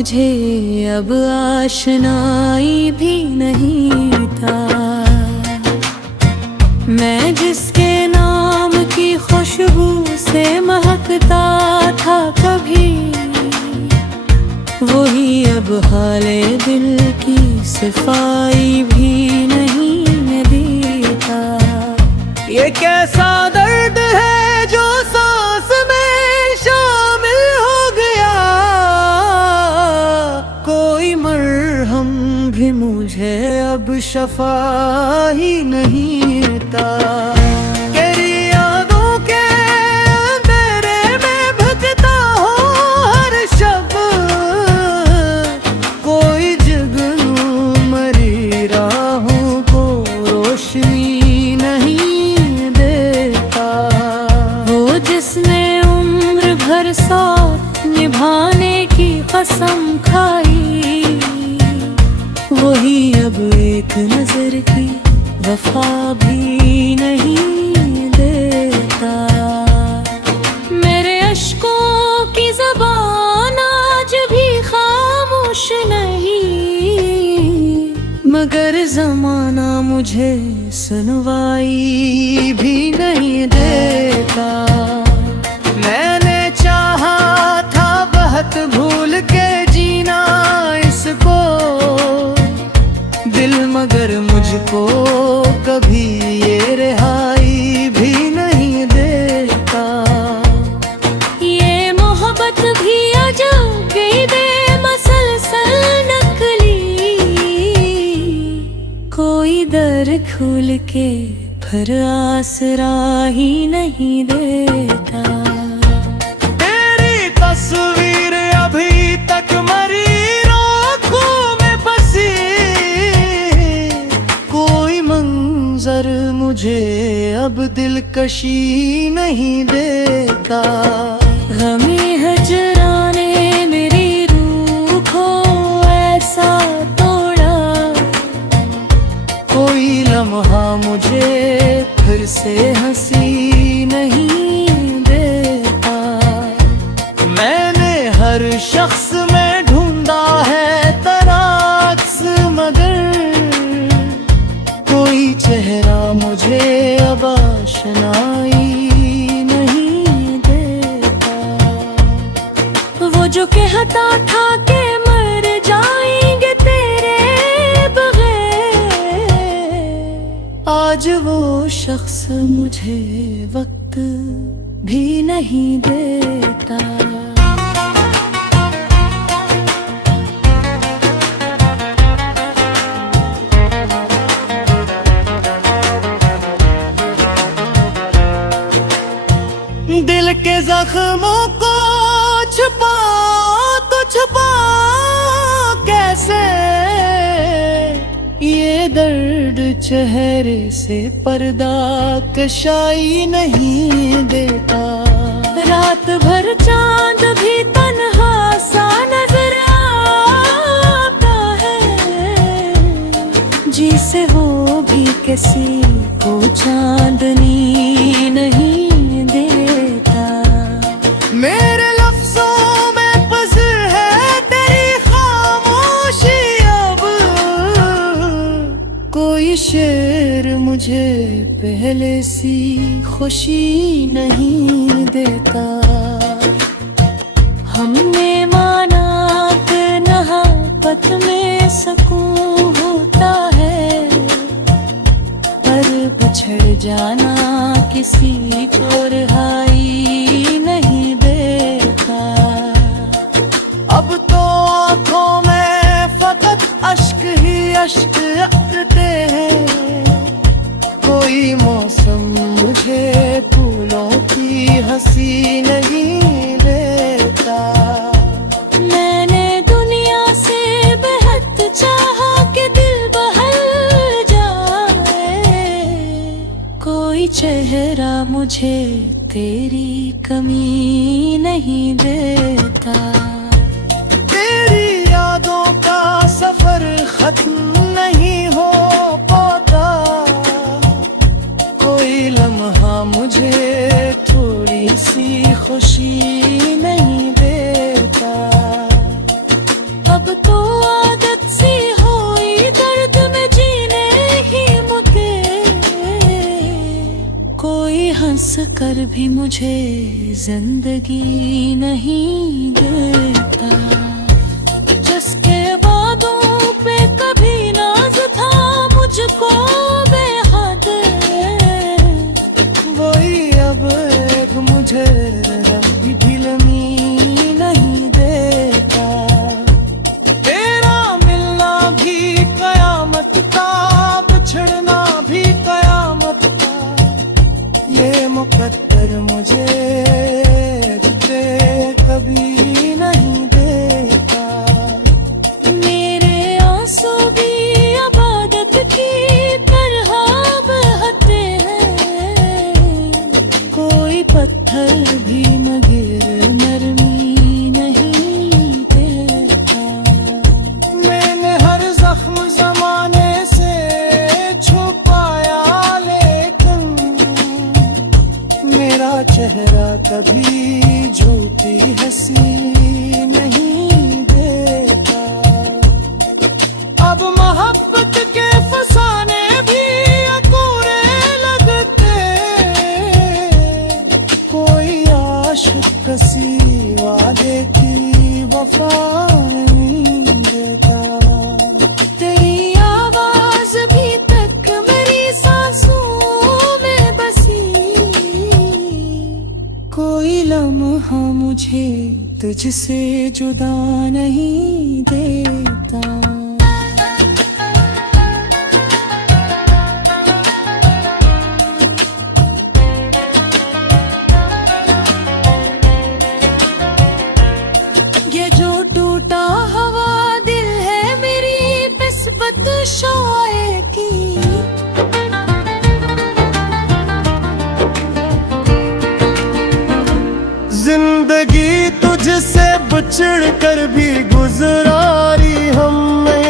मुझे अब आशनाई भी नहीं था। मैं जिसके नाम की खुशबू से महकता था कभी, वही अब हाले दिल की सफाई भी नहीं देता। ये कैसा दर्द है जो सांस में शामिल हो गया, कोई मरहम भी मुझे अब शफा ही नहीं देता। तेरी यादों के अंधेरे में भटकता हो हर शब, कोई जुगनू मरी राहों को रोशनी नहीं देता। वो जिसने उम्र भर साथ निभाने की कसम खाई, वही अब एक नजर की वफा भी नहीं देता। मेरे अश्कों की ज़बान आज भी खामोश नहीं, मगर ज़माना मुझे सुनवाई भी नहीं देता। मैंने चाहा था बहुत भूल के जीना इसको दिल, मगर मुझको कभी ये रिहाई भी नहीं देता। ये मोहब्बत भी अजब गई बेमसलसल नकली, कोई दर खोल के फिर आसरा ही नहीं देता। तेरी तस्वीर अभी तक मरी आँखों में बसी, कोई मंजर मुझे अब दिलकशी नहीं देता। गमे हजराने मेरी रूह को ऐसा तोड़ा, कोई लम्हा मुझे फिर से हंसी नहीं देता। मैंने हर शख्स में ढूंढा है तराक्स, मगर कोई चेहरा मुझे अब आशनाई नहीं देता। वो जो कहता था कि मर जाएंगे तेरे बगैर, आज वो शख्स मुझे वक्त भी नहीं देता। दिल के जख्मों को छुपा तो छुपा कैसे, ये दर्द चेहरे से पर्दा कशाई नहीं देता। रात भर चांद भी तन्हा सा नजर आता है, जिसे वो भी किसी को चांदनी नहीं देता। मेरे लफ्जों में पज़र है तेरी खामोशी, अब कोई शेर मुझे पहले सी खुशी नहीं देता। हमने माना कि नहापत में सुकून होता है, पर बिछड़ जाना किसी को रिहाई नहीं देता। अब तो आँखों में फकत अश्क ही अश्क अटते हैं, कोई मौसम मुझे फूलों की हंसी नहीं देता। मैंने दुनिया से बेहद चाहा कि दिल बहल जाए, कोई चेहरा मुझे तेरी कमी नहीं देता। तेरी यादों का सफर खत्म नहीं हो पाता, कोई लम्हा मुझे थोड़ी सी खुशी नहीं देता। हंस कर भी मुझे जिंदगी नहीं देता। जिसके वादों पे कभी नाज था मुझको बेहद, वही अब एक मुझे रंग ढिलनी नहीं देता। तेरा मिलना भी कयामत का, बिछड़ना भी कयामत का, ये मुकद्दर मुझे तुझे कभी नहीं देता। मेरे आंसू भी इबादत की तरह बहते हैं, कोई पत्थर भी मगर नरमी नहीं देता। मैंने हर जख्म जमाने से छुपाया, लेकिन मेरा चेहरा कभी झूठी हंसी नहीं देता। अब मोहब्बत के फसाने भी अधूरे लगते, कोई आशिक किसी वादे की वफा नहीं देता। तेरी आवाज भी तक मेरी सांसों में बसी, कोई लम्हा मुझे तुझसे जुदा नहीं देता। ये जो टूटा हवा दिल है मेरी किस्मत शोए की, जिंदगी तुझसे बिछड़ कर भी गुजरारी हमने,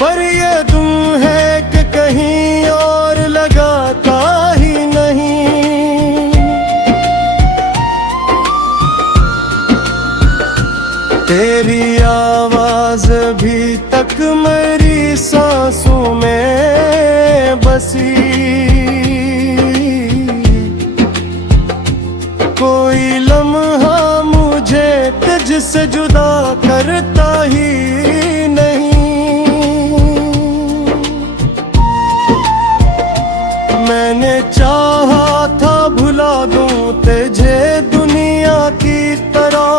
पर ये तुम है कि कहीं और लगाता ही नहीं। तेरी आवाज भी तक मेरी सांसों में बसी, कोई लम्हा मुझे तुझसे जुदा करता ही नहीं। मैंने चाहा था भुला दूं तुझे दुनिया की तरह,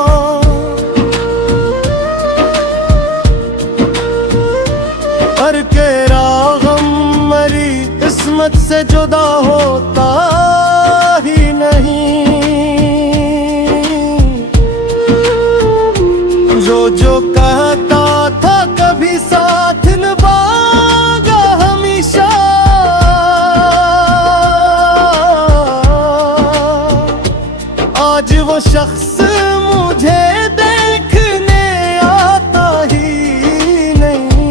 पर तेरा गम मेरी किस्मत से जुदा होता ही नहीं। जो कहता था कभी साथ निभाएगा हमेशा, आज वो शख्स मुझे देखने आता ही नहीं।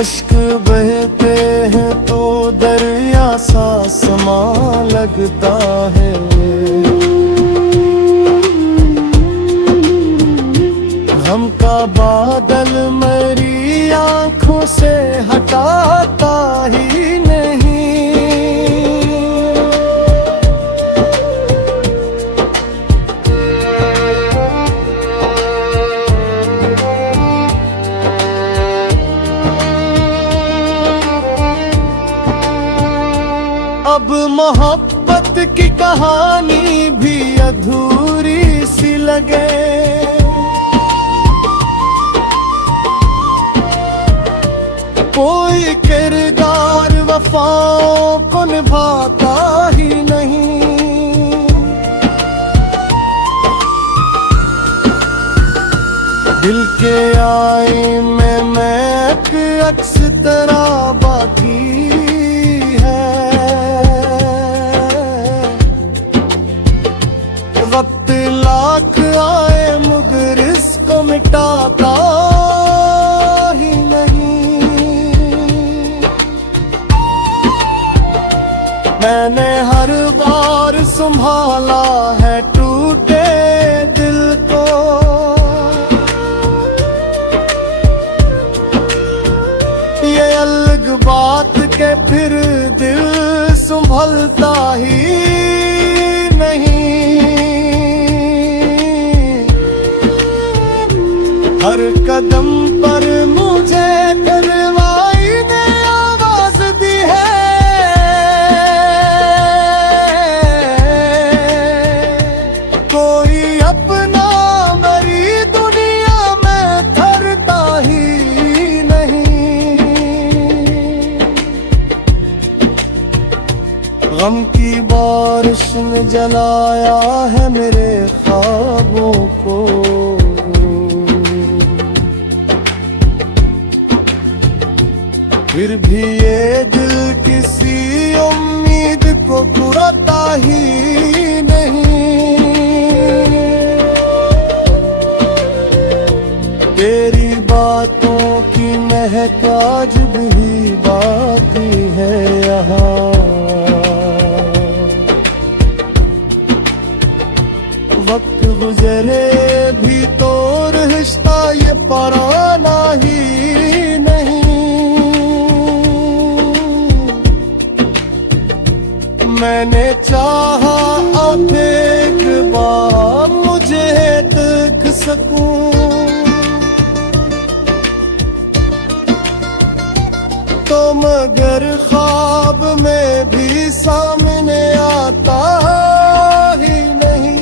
अश्क बहते हैं तो दरिया सा समा लगता है, गम का बादल मेरी आंखों से हटाता ही नहीं। अब मोहब्बत की कहानी भी अधूरी सी लगे, कोई किरदार वफाओं को निभाता ही नहीं। दिल के आई में महक अक्स तेरा बाकी है, वक्त लाख आए मगर इसको मिटाता ही नहीं। मैंने हर बार संभाला है टूटे दिल को, हर कदम पर मुझे करवाई ने आवाज दी है। कोई अपना मेरी दुनिया में ठहरता ही नहीं। गम की बारिश ने जलाया है मेरे ख्वाबों को। फिर भी ये दिल किसी उम्मीद को बुराता ही नहीं। तेरी बातों की महक आज भी बाकी है यहाँ। वक्त गुजरे भी तो रिश्ता ये पुराना ही नहीं। मैंने चाहा अब एक बार मुझे देख सकूं, तो मगर ख्वाब में भी सामने आता ही नहीं।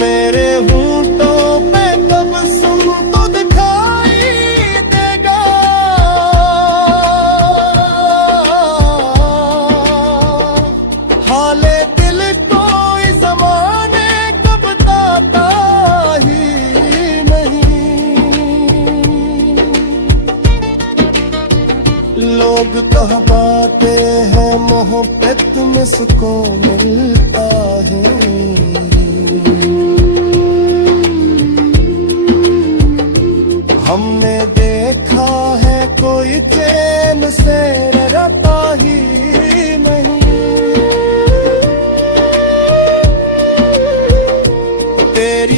मेरे होंठों पे कब सुन तो दिखाई देगा। हाले दिल कोई ज़माने का बताता ही नहीं। लोग कहते हैं मोहब्बत में सुकून मिलता है। हमने देखा है कोई चैन से रहता ही नहीं। तेरी